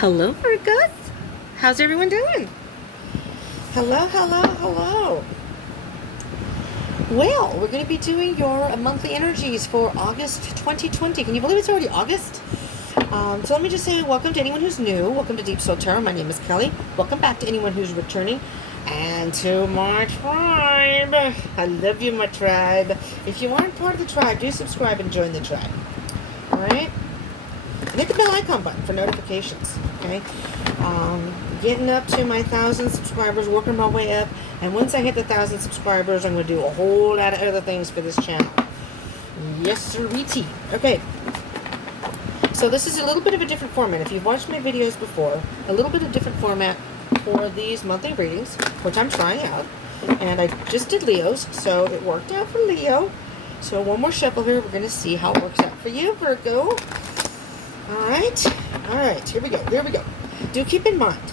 Hello, Virgos. How's everyone doing? Hello, hello, hello. Well, we're going to be doing your monthly energies for August 2020. Can you believe it's already August? So let me just say welcome to anyone who's new. Welcome to Deepsoul Tarot. My name is Kelly. Welcome back to anyone who's returning. And to my tribe. I love you, my tribe. If you aren't part of the tribe, do subscribe and join the tribe. Alright? And hit the bell icon button for notifications. Okay? Getting up to my 1,000 subscribers, working my way up. And once I hit the 1,000 subscribers, I'm going to do a whole lot of other things for this channel. Yes, sir-ree-tea. Okay. So this is a little bit of a different format. If you've watched my videos before, a little bit of different format for these monthly readings, which I'm trying out. And I just did Leo's, so it worked out for Leo. So one more shuffle here. We're going to see how it works out for you, Virgo. Alright, here we go. Do keep in mind,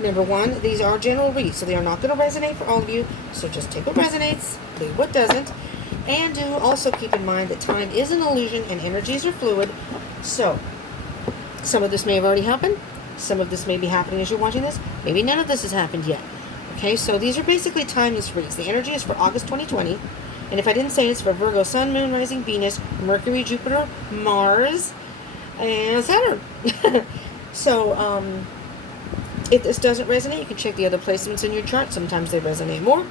number one, these are general reads, so they are not going to resonate for all of you, so just take what resonates, leave what doesn't, and do also keep in mind that time is an illusion and energies are fluid, so some of this may have already happened, some of this may be happening as you're watching this, maybe none of this has happened yet. Okay, so these are basically timeless reads. The energy is for August 2020, and if I didn't say, it's for Virgo, Sun, Moon, Rising, Venus, Mercury, Jupiter, Mars, and Saturn. So, if this doesn't resonate, you can check the other placements in your chart. Sometimes they resonate more.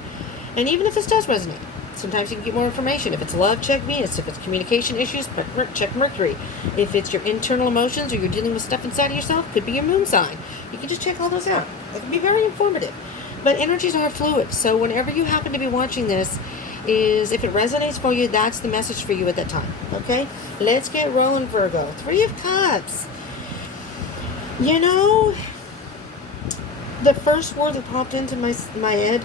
And even if this does resonate, sometimes you can get more information. If it's love, check Venus. If it's communication issues, check Mercury. If it's your internal emotions or you're dealing with stuff inside of yourself, could be your moon sign. You can just check all those out. It can be very informative. But energies are fluid. So whenever you happen to be watching this, if it resonates for you, that's the message for you at that time. Okay? Let's get rolling, Virgo. 3 of Cups. You know, the first word that popped into my head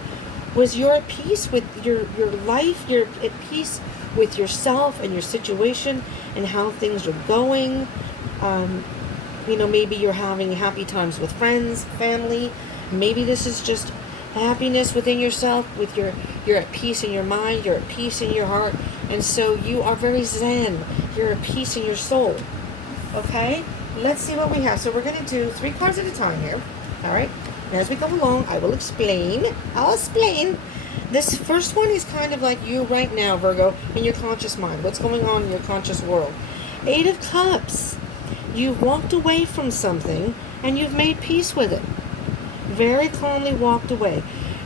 was you're at peace with your life. You're at peace with yourself and your situation and how things are going. You know, maybe you're having happy times with friends, family. Maybe this is just happiness within yourself, you're at peace in your mind, you're at peace in your heart, and so you are very zen. You're at peace in your soul. Okay? Let's see what we have. So we're going to do 3 cards at a time here. Alright? And as we go along, I will explain. I'll explain. This first one is kind of like you right now, Virgo, in your conscious mind. What's going on in your conscious world? 8 of Cups. You've walked away from something, and you've made peace with it. Very calmly walked away.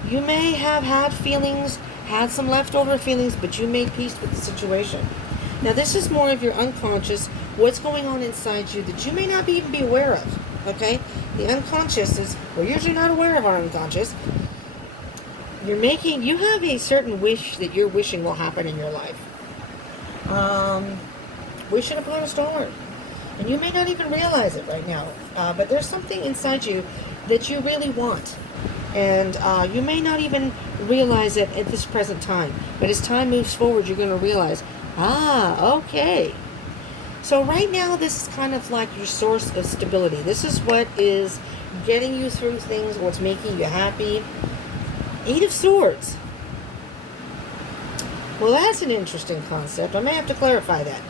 You may have had feelings, had some leftover feelings, but you made peace with the situation. Now this is more of your unconscious, what's going on inside you that you may not even be aware of. Okay? The unconscious is, we're usually not aware of our unconscious. You have a certain wish that you're wishing will happen in your life. Wishing upon a star. And you may not even realize it right now. But there's something inside you that you really want. And you may not even realize it at this present time. But as time moves forward, you're going to realize, okay. So right now, this is kind of like your source of stability. This is what is getting you through things, what's making you happy. 8 of Swords. Well, that's an interesting concept. I may have to clarify that.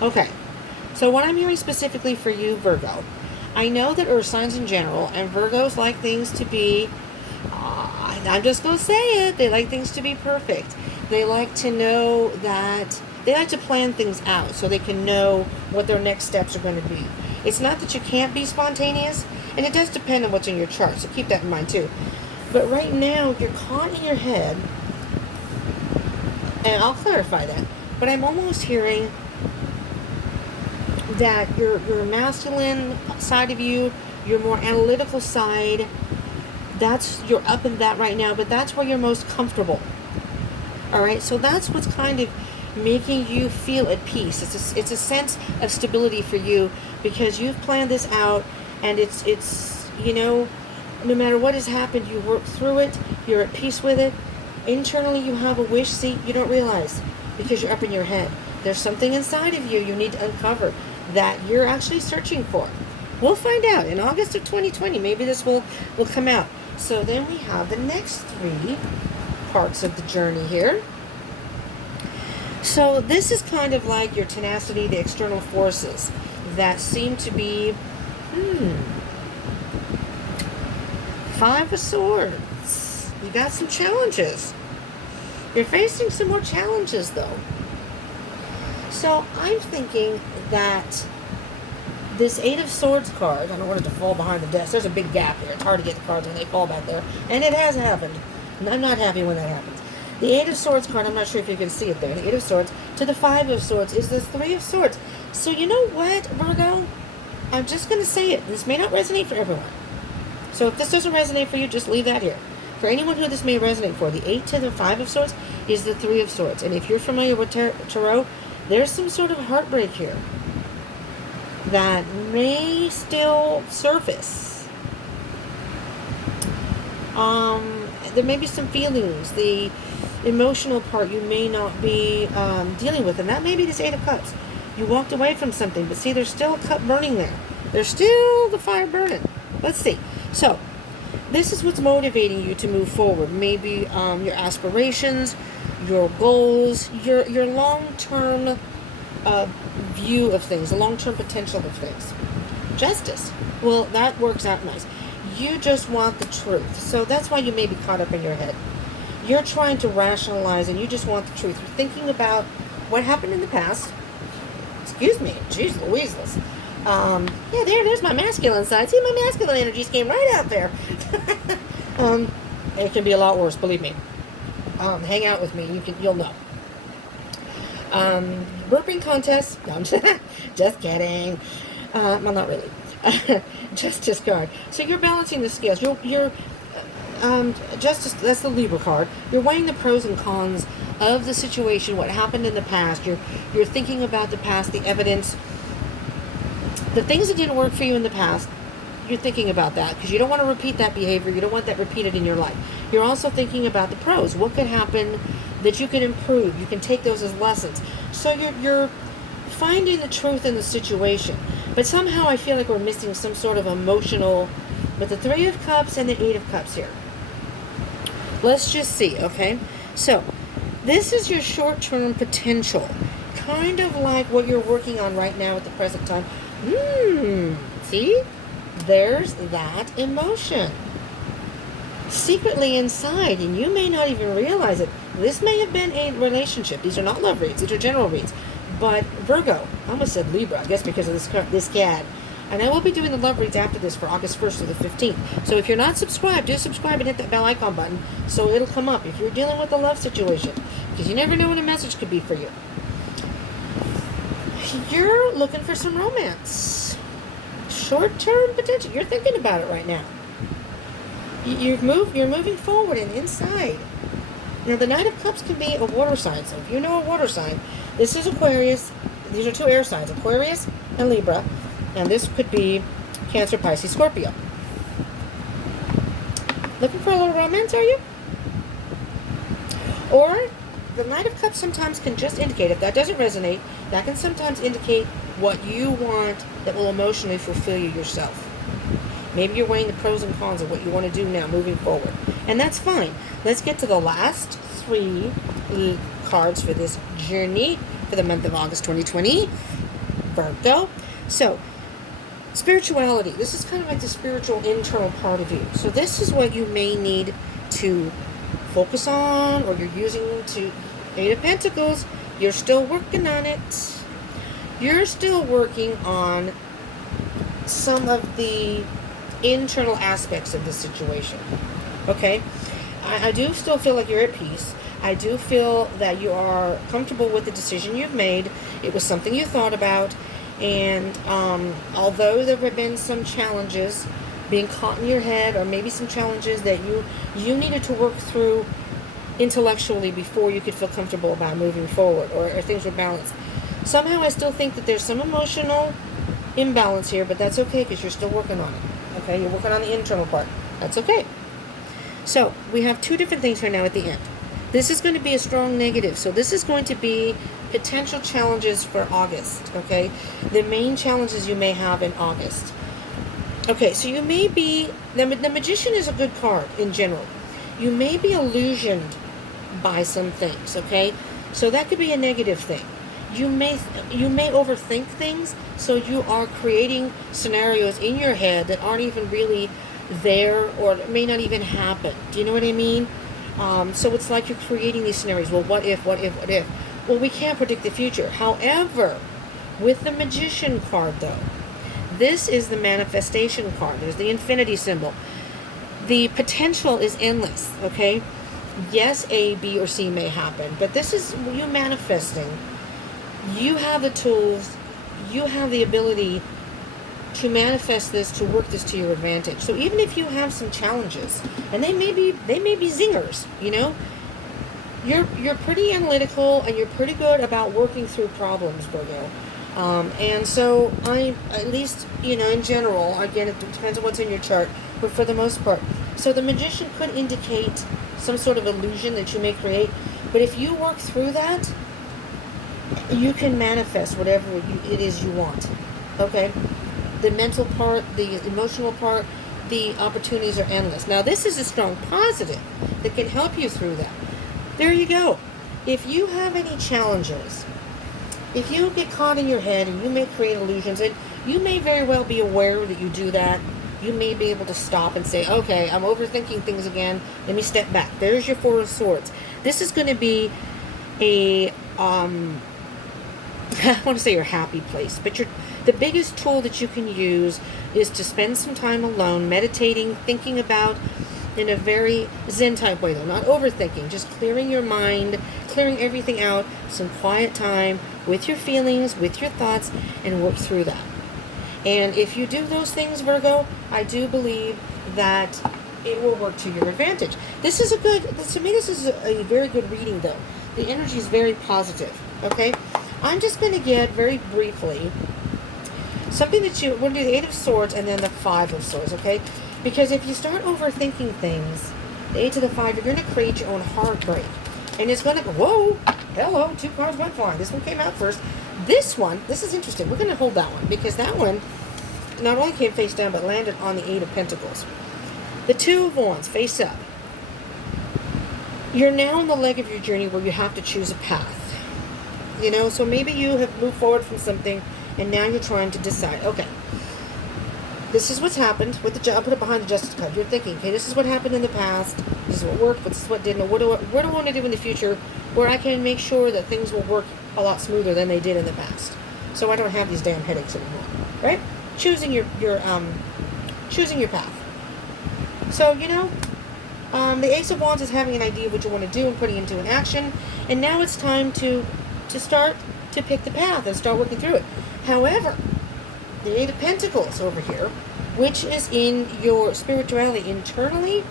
Okay. So what I'm hearing specifically for you, Virgo, I know that earth signs in general, and Virgos like things to be, I'm just going to say it, they like things to be perfect. They like to know that, they like to plan things out so they can know what their next steps are going to be. It's not that you can't be spontaneous, and it does depend on what's in your chart, so keep that in mind too. But right now, you're caught in your head, and I'll clarify that, but I'm almost hearing that your masculine side of you, your more analytical side, you're up in that right now, but that's where you're most comfortable. Alright, so that's what's kind of making you feel at peace. It's a sense of stability for you because you've planned this out, and it's you know, no matter what has happened, you work through it, you're at peace with it. Internally you have a wish, see, you don't realize because you're up in your head. There's something inside of you need to uncover that you're actually searching for. We'll find out in August of 2020. Maybe this will come out. So then we have the next 3 parts of the journey here. So this is kind of like your tenacity, the external forces that seem to be, Five of Swords. You got some challenges. You're facing some more challenges, though. So I'm thinking that this Eight of Swords card, I don't want it to fall behind the desk. There's a big gap here. It's hard to get the cards when they fall back there. And it has happened. And I'm not happy when that happens. The Eight of Swords card, I'm not sure if you can see it there. The Eight of Swords to the Five of Swords is the Three of Swords. So you know what, Virgo? I'm just going to say it. This may not resonate for everyone. So if this doesn't resonate for you, just leave that here. For anyone who this may resonate for, the 8 to the 5 of Swords is the 3 of Swords. And if you're familiar with Tarot, there's some sort of heartbreak here that may still surface. There may be some feelings, the emotional part you may not be dealing with. And that may be this 8 of Cups. You walked away from something, but see, there's still a cup burning there. There's still the fire burning. Let's see. So, this is what's motivating you to move forward. Maybe your aspirations, your goals, your long-term view of things, the long-term potential of things. Justice. Well, that works out nice. You just want the truth. So that's why you may be caught up in your head. You're trying to rationalize and you just want the truth. You're thinking about what happened in the past. Excuse me. Jeez Louises. Yeah, there's my masculine side. See, my masculine energies came right out there. It can be a lot worse, believe me. Hang out with me, you'll know. Burping contest. No, I'm just kidding. Well, not really. Justice card. So you're balancing the scales. You're Justice. That's the Libra card. You're weighing the pros and cons of the situation, what happened in the past. You're thinking about the past, the evidence. The things that didn't work for you in the past, you're thinking about that because you don't want to repeat that behavior. You don't want that repeated in your life. You're also thinking about the pros. What could happen that you can improve? You can take those as lessons. So you're finding the truth in the situation. But somehow I feel like we're missing some sort of emotional, with the Three of Cups and the Eight of Cups here. Let's just see, okay? So this is your short-term potential. Kind of like what you're working on right now at the present time. See? There's that emotion. Secretly inside, and you may not even realize it. This may have been a relationship. These are not love reads. These are general reads. But Virgo, I almost said Libra, I guess because of this CAD. And I will be doing the love reads after this for August 1st to the 15th. So if you're not subscribed, do subscribe and hit that bell icon button so it'll come up if you're dealing with a love situation. Because you never know what a message could be for you. You're looking for some romance. Short-term potential. You're thinking about it right now. You're moving forward and inside. Now, the Knight of Cups can be a water sign. So if you know a water sign, this is Aquarius. These are two air signs, Aquarius and Libra. And this could be Cancer, Pisces, Scorpio. Looking for a little romance, are you? Or the Knight of Cups sometimes can just indicate, if that doesn't resonate, that can sometimes indicate what you want that will emotionally fulfill you yourself. Maybe you're weighing the pros and cons of what you want to do now moving forward. And that's fine. Let's get to the last three cards for this journey for the month of August 2020. Virgo. So, spirituality. This is kind of like the spiritual internal part of you. So this is what you may need to focus on, or you're using to Eight of Pentacles. You're still working on it. You're still working on some of the internal aspects of the situation. Okay? I do still feel like you're at peace. I do feel that you are comfortable with the decision you've made. It was something you thought about. And although there have been some challenges being caught in your head, or maybe some challenges that you needed to work through intellectually before you could feel comfortable about moving forward, or things were balanced. Somehow I still think that there's some emotional imbalance here, but that's okay because you're still working on it. Okay, you're working on the internal part. That's okay. So we have two different things right now at the end. This is going to be a strong negative. So this is going to be potential challenges for August. Okay, the main challenges you may have in August. Okay, so you may be, the Magician is a good card in general. You may be illusioned by some things, okay? So that could be a negative thing. You may overthink things, so you are creating scenarios in your head that aren't even really there, or may not even happen. Do you know what I mean? So it's like you're creating these scenarios. Well, what if, what if, what if? Well, we can't predict the future. However, with the Magician card, though, this is the manifestation card. There's the infinity symbol. The potential is endless, okay? Yes, A, B, or C may happen, but this is you manifesting. You have the tools, you have the ability to manifest this, to work this to your advantage. So even if you have some challenges, and they may be zingers, you know, you're pretty analytical and you're pretty good about working through problems, Virgo. And so I, at least, you know, in general, again, it depends on what's in your chart, but for the most part. So the Magician could indicate some sort of illusion that you may create, but if you work through that, you can manifest whatever it is you want, okay? The mental part, the emotional part, the opportunities are endless. Now, this is a strong positive that can help you through that. There you go. If you have any challenges, if you get caught in your head and you may create illusions, and you may very well be aware that you do that, you may be able to stop and say, okay, I'm overthinking things again. Let me step back. There's your Four of Swords. This is going to be a, I want to say your happy place, but the biggest tool that you can use is to spend some time alone, meditating, thinking about, in a very Zen type way though, not overthinking, just clearing your mind, clearing everything out, some quiet time with your feelings, with your thoughts, and work through that. And if you do those things, Virgo, I do believe that it will work to your advantage. This is to me, this is a very good reading though. The energy is very positive, okay? I'm just going to get, very briefly, something that we're going to do the Eight of Swords and then the Five of Swords, okay? Because if you start overthinking things, the Eight to the Five, you're going to create your own heartbreak. And it's going to go, whoa, hello, 2 cards went flying. This one came out first. This one, this is interesting. We're going to hold that one because that one not only came face down but landed on the Eight of Pentacles. The Two of Wands, face up. You're now on the leg of your journey where you have to choose a path. You know, so maybe you have moved forward from something and now you're trying to decide, okay, this is what's happened with I'll put it behind the Justice card. You're thinking, okay, this is what happened in the past, this is what worked, this is what didn't, what do I want to do in the future where I can make sure that things will work a lot smoother than they did in the past, so I don't have these damn headaches anymore, right? Choosing your path. So, you know, the Ace of Wands is having an idea of what you want to do and putting it into an action, and now it's time to start to pick the path and start working through it. However, the Eight of Pentacles over here, which is in your spirituality internally,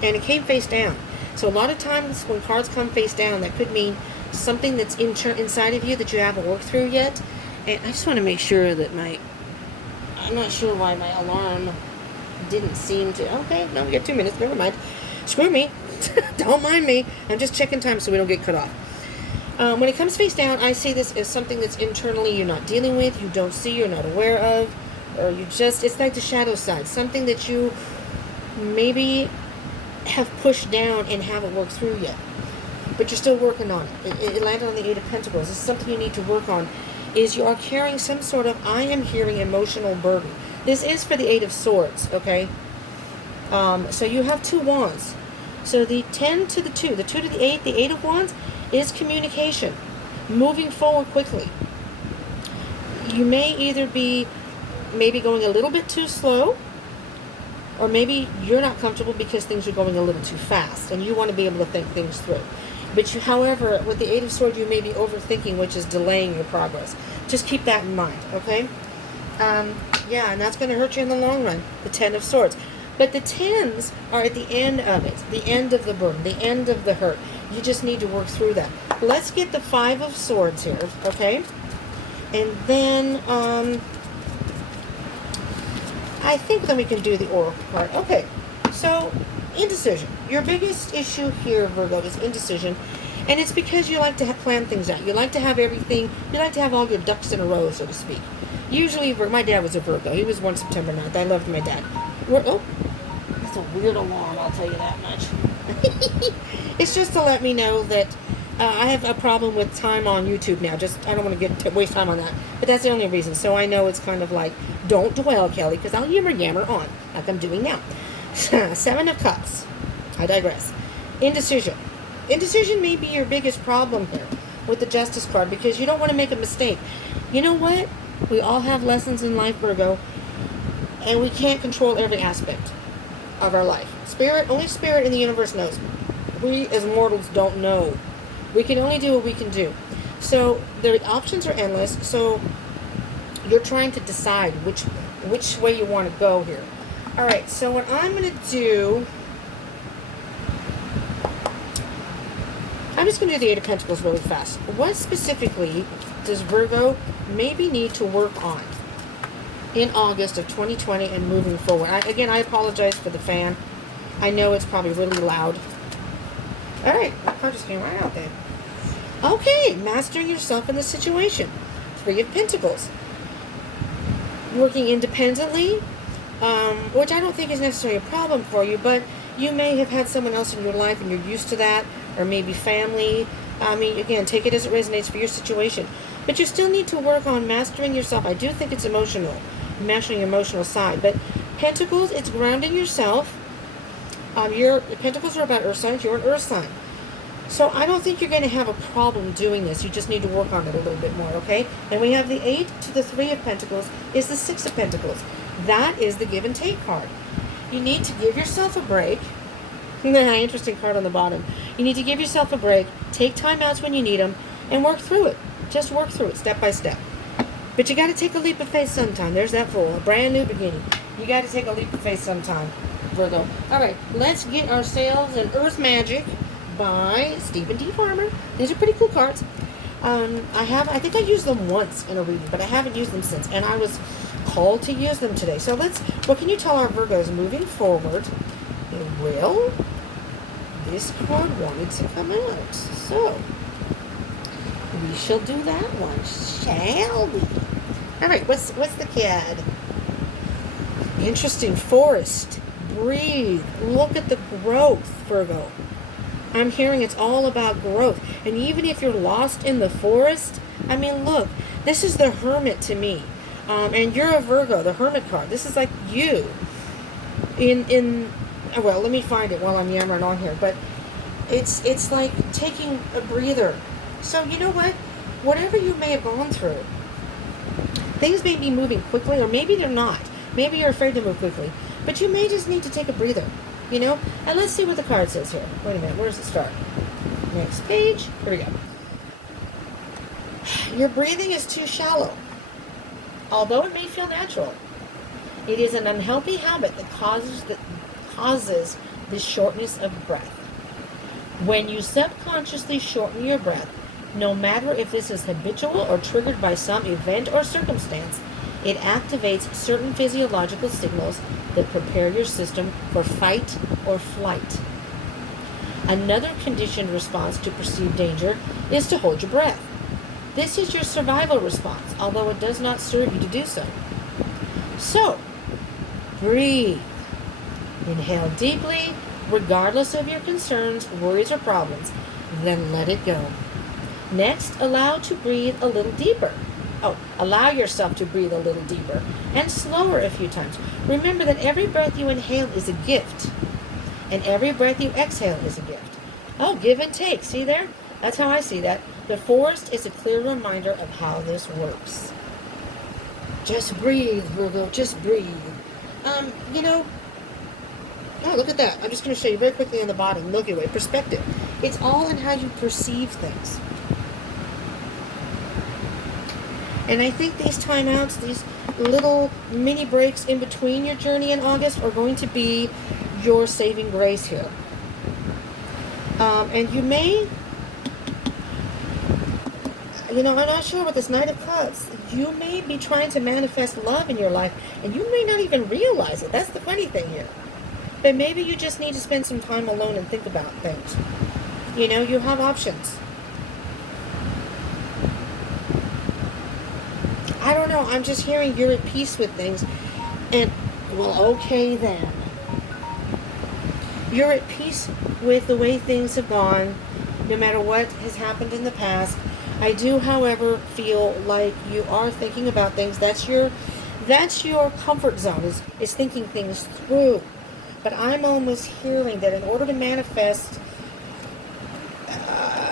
and it came face down. So a lot of times when cards come face down, that could mean something that's inside of you that you haven't worked through yet. And I just want to make sure that I'm not sure why my alarm didn't seem to, okay, no, we got 2 minutes, never mind. Screw me, don't mind me. I'm just checking time so we don't get cut off. When it comes face down, I see this as something that's internally you're not dealing with, you don't see, you're not aware of, or it's like the shadow side, something that you maybe have pushed down and haven't worked through yet, but you're still working on it. It landed on the Eight of Pentacles. This is something you need to work on, is you are carrying some sort of, I am hearing, emotional burden. This is for the Eight of Swords, okay? So you have 2 wands. So the 10 to the 2 to the 8, the Eight of Wands, is communication, moving forward quickly. You may either be maybe going a little bit too slow, or maybe you're not comfortable because things are going a little too fast and you want to be able to think things through. But however, with the Eight of Swords, you may be overthinking, which is delaying your progress. Just keep that in mind, okay? Yeah, and that's going to hurt you in the long run, the 10 of Swords. But the 10s are at the end of it, the end of the burden, the end of the hurt. You just need to work through that. Let's get the 5 of Swords here, okay? And then, I think then we can do the Oracle card. Okay, so indecision. Your biggest issue here, Virgo, is indecision. And it's because you like to plan things out. You like to have everything, you like to have all your ducks in a row, so to speak. Usually, my dad was a Virgo. He was born September 9th. I loved my dad. Oh, that's a weird alarm, I'll tell you that much. It's just to let me know that I have a problem with time on YouTube now. Just, I don't want to waste time on that. But that's the only reason. So I know it's kind of like, don't dwell, Kelly, because I'll yammer on, like I'm doing now. 7 of Cups. I digress. Indecision. Indecision may be your biggest problem here with the Justice card, because you don't want to make a mistake. You know what? We all have lessons in life, Virgo, and we can't control every aspect of our life. Only Spirit in the universe knows. We as mortals don't know. We can only do what we can do. So the options are endless. So you're trying to decide which way you want to go here. All right, so what I'm going to do, I'm just going to do the 8 of Pentacles really fast. What specifically does Virgo maybe need to work on in August of 2020 and moving forward? Again, I apologize for the fan. I know it's probably really loud. All right, that card just came right out there. Okay, mastering yourself in the situation. 3 of Pentacles. Working independently, which I don't think is necessarily a problem for you, but you may have had someone else in your life and you're used to that, or maybe family. I mean, again, take it as it resonates for your situation. But you still need to work on mastering yourself. I do think it's emotional, mastering your emotional side. But Pentacles, it's grounding yourself. Pentacles are about earth signs. You're an earth sign. So I don't think you're going to have a problem doing this. You just need to work on it a little bit more, okay? And we have the 8 to the 3 of Pentacles is the 6 of Pentacles. That is the give and take card. You need to give yourself a break. Interesting card on the bottom. You need to give yourself a break, take time outs when you need them, and work through it. Just work through it step by step. But you got to take a leap of faith sometime. There's that Fool, a brand new beginning. You got to take a leap of faith sometime, Virgo. All right, let's get ourselves an Earth Magic by Stephen D. Farmer. These are pretty cool cards. I think I used them once in a reading, but I haven't used them since, and I was called to use them today. So what can you tell our Virgos moving forward? Well, this card wanted to come out, so we shall do that one, shall we? All right, what's the kid? Interesting. Forest. Breathe. Look at the growth, Virgo. I'm hearing it's all about growth. And even if you're lost in the forest, I mean, look, this is the Hermit to me. And you're a Virgo, the Hermit card. This is like you. Well, let me find it while I'm yammering on here. But it's like taking a breather. So you know what? Whatever you may have gone through, things may be moving quickly, or maybe they're not. Maybe you're afraid to move quickly. But you may just need to take a breather, you know? And let's see what the card says here. Wait a minute, where does it start? Next page. Here we go. Your breathing is too shallow. Although it may feel natural, it is an unhealthy habit that causes this shortness of breath. When you subconsciously shorten your breath, no matter if this is habitual or triggered by some event or circumstance, it activates certain physiological signals that prepare your system for fight or flight. Another conditioned response to perceived danger is to hold your breath. This is your survival response, although it does not serve you to do so. So, breathe. Inhale deeply, regardless of your concerns, worries, or problems. Then let it go. Next, allow yourself to breathe a little deeper and slower a few times. Remember that every breath you inhale is a gift, and every breath you exhale is a gift. Oh, give and take. See there? That's how I see that. The forest is a clear reminder of how this works. Just breathe, Virgo. Just breathe. Oh, look at that. I'm just going to show you very quickly on the bottom. Milky Way. Perspective. It's all in how you perceive things. And I think these timeouts, these little mini breaks in between your journey in August are going to be your saving grace here. And you may, I'm not sure with this Knight of Cups, you may be trying to manifest love in your life, and you may not even realize it. That's the funny thing here. But maybe you just need to spend some time alone and think about things. You have options. I don't know. I'm just hearing you're at peace with things. And, well, okay then. You're at peace with the way things have gone. no matter what has happened in the past. I do, however, feel like you are thinking about things. That's your comfort zone, is thinking things through. But I'm almost hearing that in order to manifest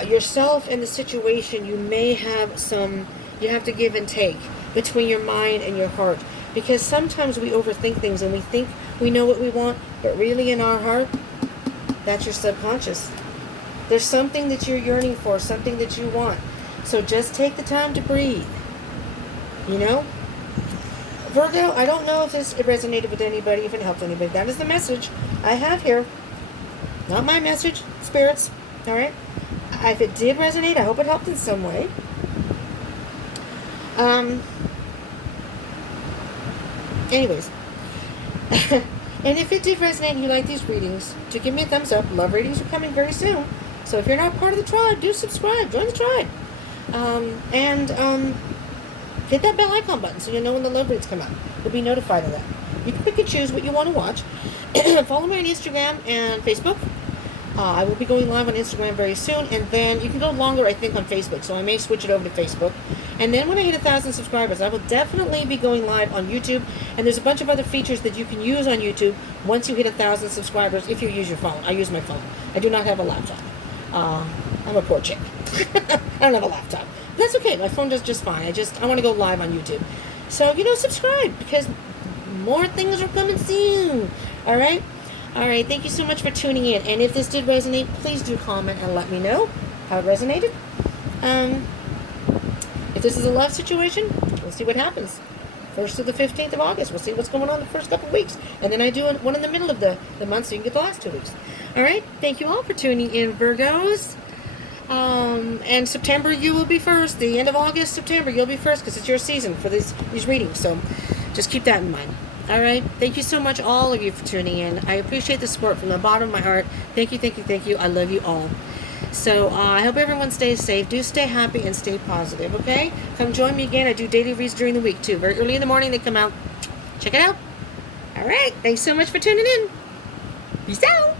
yourself in the situation, you have to give and take between your mind and your heart. Because sometimes we overthink things and we think we know what we want, but really in our heart, that's your subconscious. There's something that you're yearning for, something that you want. So just take the time to breathe. You know? Virgo, I don't know if this resonated with anybody, if it helped anybody. That is the message I have here. Not my message, spirits. All right? If it did resonate, I hope it helped in some way. Anyways. And if it did resonate and you like these readings, do give me a thumbs up. Love readings are coming very soon. So if you're not part of the tribe, do subscribe. Join the tribe. Hit that bell icon button so you'll know when the love reads come out. You'll be notified of that. You can pick and choose what you want to watch. Follow me on Instagram and Facebook. I will be going live on Instagram very soon, and then you can go longer, I think, on Facebook, so I may switch it over to Facebook. And then when I hit 1,000 subscribers, I will definitely be going live on YouTube, and there's a bunch of other features that you can use on YouTube once you hit 1,000 subscribers if you use your phone. I use my phone. I do not have a laptop. I'm a poor chick. I don't have a laptop. That's okay. My phone does just fine. I want to go live on YouTube. So, subscribe, because more things are coming soon. All right? All right. Thank you so much for tuning in. And if this did resonate, please do comment and let me know how it resonated. If this is a love situation, we'll see what happens. 1st to the 15th of August. We'll see what's going on the first couple of weeks. And then I do one in the middle of the month so you can get the last 2 weeks. All right. Thank you all for tuning in, Virgos. And September, you will be first. The end of August, September, you'll be first because it's your season for these readings. So just keep that in mind. All right. Thank you so much, all of you, for tuning in. I appreciate the support from the bottom of my heart. Thank you, thank you, thank you. I love you all. So I hope everyone stays safe. Do stay happy and stay positive, okay? Come join me again. I do daily reads during the week, too. Very early in the morning, they come out. Check it out. All right. Thanks so much for tuning in. Peace out.